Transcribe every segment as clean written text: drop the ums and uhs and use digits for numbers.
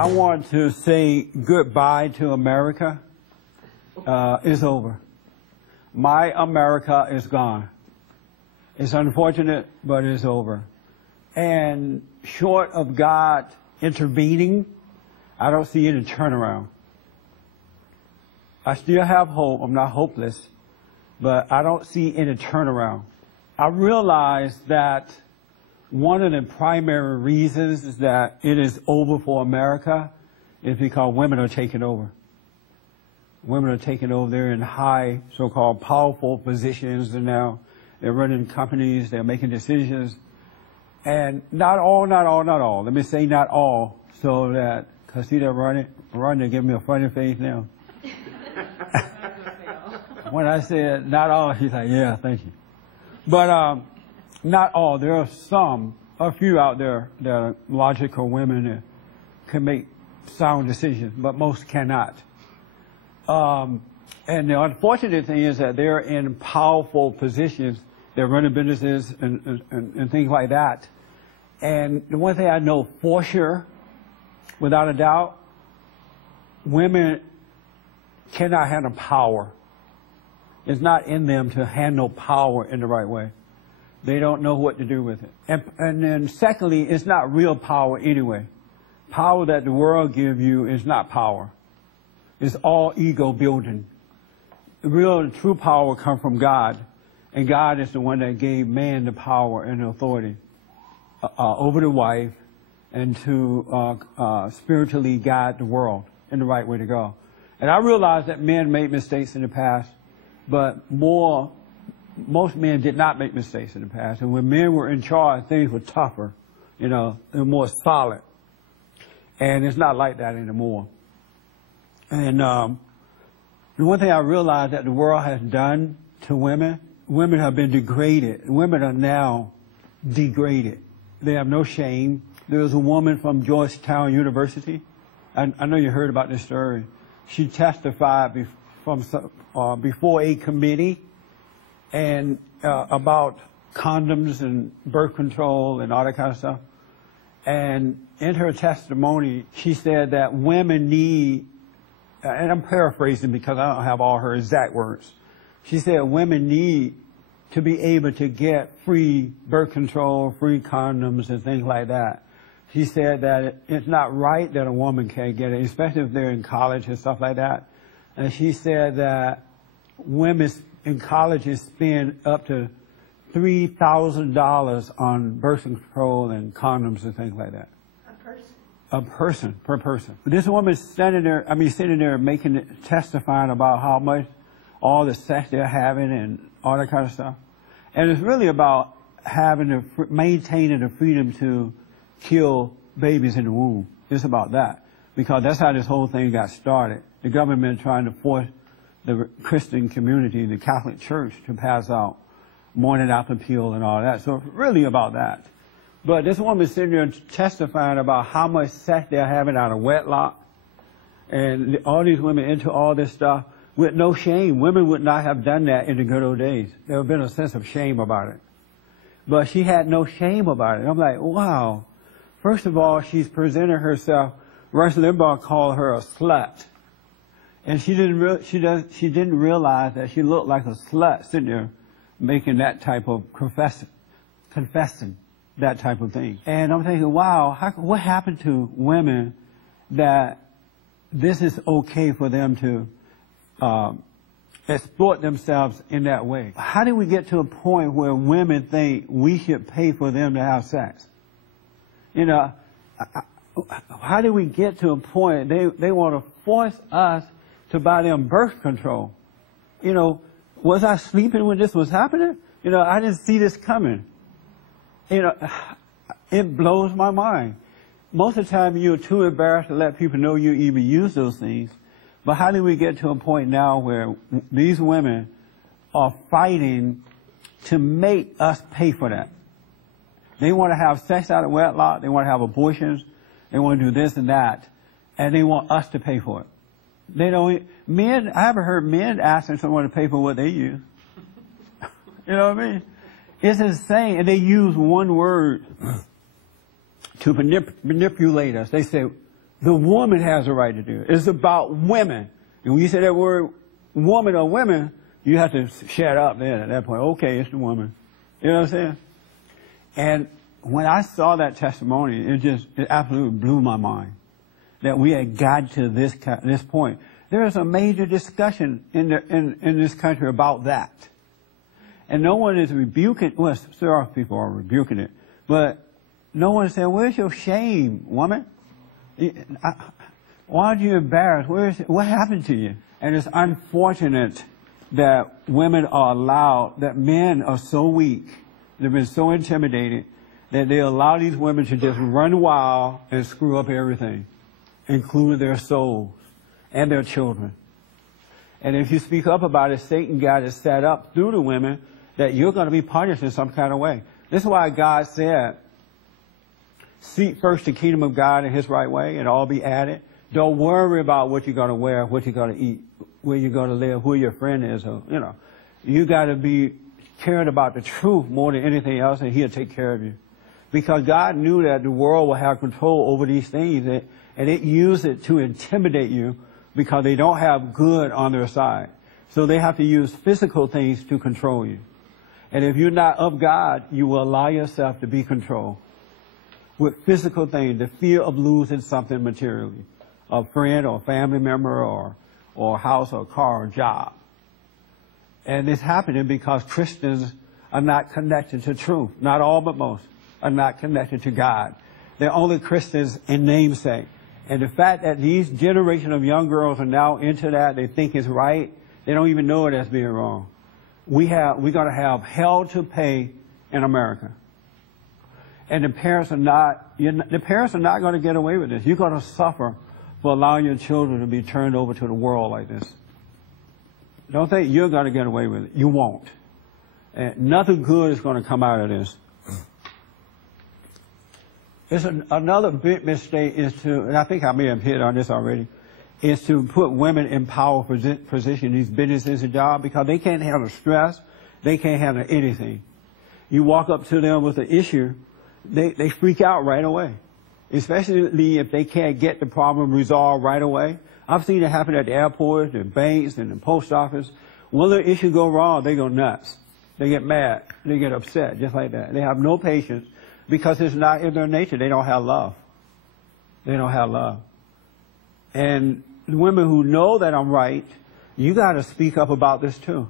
I want to say goodbye to America. It's over. My America is gone. It's unfortunate, but it's over. And short of God intervening, I don't see any turnaround. I still have hope. I'm not hopeless, but I don't see any turnaround. I realize that one of the primary reasons is that it is over for America is because women are taking over. Women are taking over. They're in high, so-called powerful positions, and now they're running companies, they're making decisions. And not all. Let me say not all, so that, because see that running, they give me a funny face now. When I said not all, he's like, yeah, thank you. But not all. There are a few out there that are logical women that can make sound decisions, but most cannot. And the unfortunate thing is that they're in powerful positions. They're running businesses and things like that. And the one thing I know for sure, without a doubt, women cannot handle power. It's not in them to handle power in the right way. They don't know what to do with it. And then secondly, it's not real power anyway. Power that the world gives you is not power. It's all ego building. The real and true power comes from God. And God is the one that gave man the power and the authority over the wife and to spiritually guide the world in the right way to go. And I realize that men made mistakes in the past, but most men did not make mistakes in the past. And when men were in charge, things were tougher, they were more solid. And it's not like that anymore. And the one thing I realized that the world has done to women, women have been degraded. Women are now degraded. They have no shame. There was a woman from Georgetown University. I know you heard about this story. She testified before a committee and about condoms and birth control and all that kind of stuff. And in her testimony, she said that women need, and I'm paraphrasing because I don't have all her exact words. She said women need to be able to get free birth control, free condoms and things like that. She said that it's not right that a woman can't get it, especially if they're in college and stuff like that. And she said that women in colleges spend up to $3,000 on birth control and condoms and things like that. A person, per person. This woman's sitting there testifying about how much all the sex they're having and all that kind of stuff. And it's really about maintaining the freedom to kill babies in the womb. It's about that. Because that's how this whole thing got started. The government trying to force the Christian community, the Catholic Church, to pass out morning after pill and all that. So it's really about that. But this woman's sitting there testifying about how much sex they're having out of wedlock. And all these women into all this stuff with no shame. Women would not have done that in the good old days. There would have been a sense of shame about it. But she had no shame about it. I'm like, wow. First of all, she's presenting herself. Rush Limbaugh called her a slut. And she didn't realize that she looked like a slut sitting there making that type of confessing that type of thing. And I'm thinking, wow, what happened to women that this is okay for them to exploit themselves in that way? How did we get to a point where women think we should pay for them to have sex? How did we get to a point they want to force us to buy them birth control? Was I sleeping when this was happening? I didn't see this coming. It blows my mind. Most of the time you're too embarrassed to let people know you even use those things. But how do we get to a point now where these women are fighting to make us pay for that? They want to have sex out of wedlock. They want to have abortions. They want to do this and that. And they want us to pay for it. I haven't heard men asking someone to pay for what they use. You know what I mean? It's insane. And they use one word to manipulate us. They say, The woman has a right to do it. It's about women. And when you say that word woman or women, you have to shut up then at that point. Okay, it's the woman. You know what I'm saying? And when I saw that testimony, it absolutely blew my mind that we had got to this point. There is a major discussion in this country about that. And no one is rebuking, well, some people are rebuking it, but no one is saying, where's your shame, woman? Why are you embarrassed? What happened to you? And it's unfortunate that women are allowed, that men are so weak, they've been so intimidated, that they allow these women to just run wild and screw up everything, including their souls and their children. And if you speak up about it, Satan got it set up through the women that you're going to be punished in some kind of way. This is why God said, seek first the kingdom of God in his right way and all be added. Don't worry about what you're going to wear, what you're going to eat, where you're going to live, who your friend is. Or, you know, you got to be caring about the truth more than anything else, and he'll take care of you. Because God knew that the world will have control over these things, and it used it to intimidate you because they don't have good on their side. So they have to use physical things to control you. And if you're not of God, you will allow yourself to be controlled with physical things, the fear of losing something materially, a friend or a family member or a house or a car or a job. And it's happening because Christians are not connected to truth. Not all, but most are not connected to God. They're only Christians in namesake. And the fact that these generation of young girls are now into that, they think it's right, they don't even know it as being wrong. We're going to have hell to pay in America. And the parents are not going to get away with this. You're going to suffer for allowing your children to be turned over to the world like this. Don't think you're going to get away with it. You won't. And nothing good is going to come out of this. Another big mistake is to, and I think I may have hit on this already, is to put women in power position in these businesses and jobs because they can't handle stress. They can't handle anything. You walk up to them with an issue, they freak out right away, especially if they can't get the problem resolved right away. I've seen it happen at the airport, the banks, and the post office. When the issue go wrong, they go nuts. They get mad. They get upset, just like that. They have no patience because it's not in their nature. They don't have love. They don't have love. And the women who know that I'm right, you got to speak up about this too.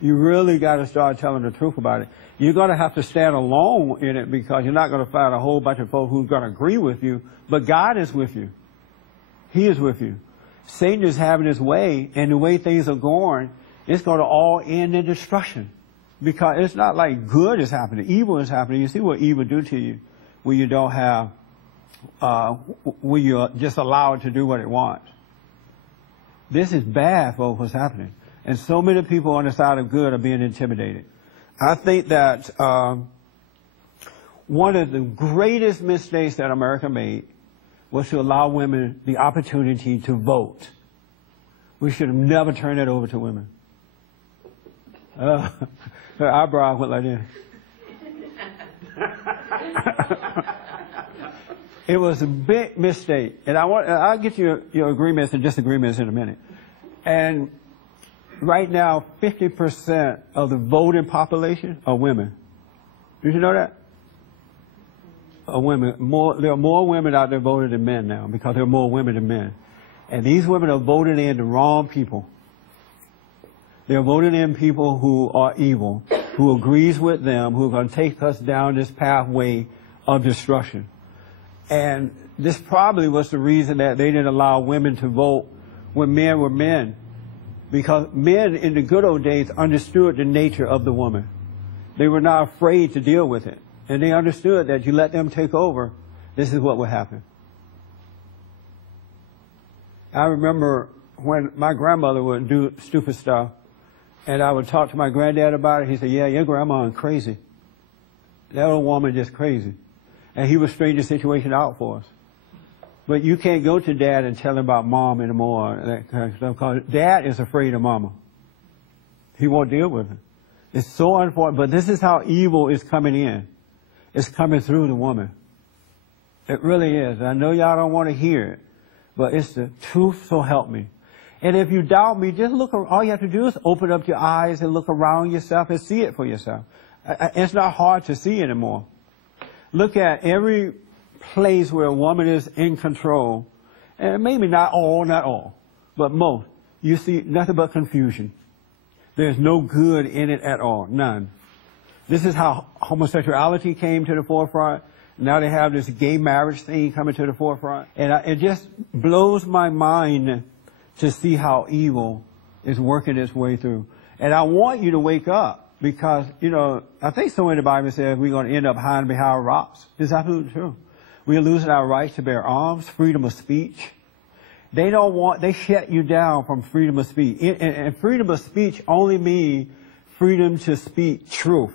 You really got to start telling the truth about it. You're going to have to stand alone in it because you're not going to find a whole bunch of folks who's going to agree with you, but God is with you. He is with you. Satan is having his way, and the way things are going, it's going to all end in destruction. Because it's not like good is happening. Evil is happening. You see what evil do to you when you don't have, when you're just allowed to do what it wants. This is bad, folks, what's happening. And so many people on the side of good are being intimidated. I think that one of the greatest mistakes that America made was to allow women the opportunity to vote. We should have never turned it over to women. Her eyebrow went like this. It was a big mistake. And I'll get you your agreements and disagreements in a minute. And right now, 50% of the voting population are women. Did you know that? Are women. There are more women out there voting than men now because there are more women than men. And these women are voting in the wrong people. They're voting in people who are evil, who agrees with them, who are going to take us down this pathway of destruction. And this probably was the reason that they didn't allow women to vote when men were men. Because men in the good old days understood the nature of the woman. They were not afraid to deal with it. And they understood that you let them take over, this is what would happen. I remember when my grandmother would do stupid stuff, and I would talk to my granddad about it. He said, yeah, your grandma is crazy. That old woman is just crazy. And he would straighten the situation out for us. But you can't go to dad and tell him about mom anymore, that kind of stuff, because dad is afraid of mama. He won't deal with it. It's so unfortunate, but this is how evil is coming in. It's coming through the woman. It really is. I know y'all don't want to hear it, but it's the truth, so help me. And if you doubt me, just look. All you have to do is open up your eyes and look around yourself and see it for yourself. It's not hard to see anymore. Look at every place where a woman is in control, and maybe not all, but most. You see nothing but confusion. There's no good in it at all, none. This is how homosexuality came to the forefront. Now they have this gay marriage thing coming to the forefront. And it just blows my mind to see how evil is working its way through. And I want you to wake up because, you know, I think somewhere in the Bible says we're going to end up hiding behind rocks. It's absolutely true. We're losing our rights to bear arms, freedom of speech. They shut you down from freedom of speech. And freedom of speech only means freedom to speak truth.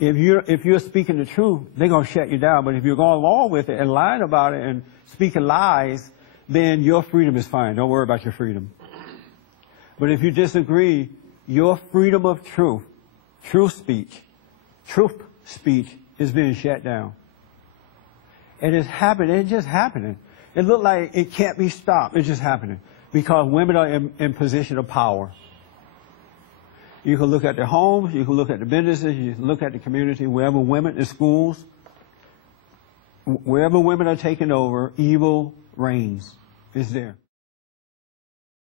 If you're speaking the truth, they're going to shut you down. But if you're going along with it and lying about it and speaking lies, then your freedom is fine. Don't worry about your freedom. But if you disagree, your freedom of truth speech is being shut down. And it's happening. It's just happening. It looks like it can't be stopped. It's just happening because women are in position of power. You can look at their homes, you can look at the businesses, you can look at the community, wherever women, in schools, wherever women are taking over, evil reigns. It's there.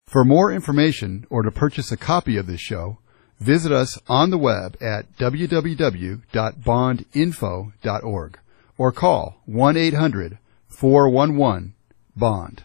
For more information or to purchase a copy of this show, visit us on the web at www.bondinfo.org or call 1-800-411-BOND.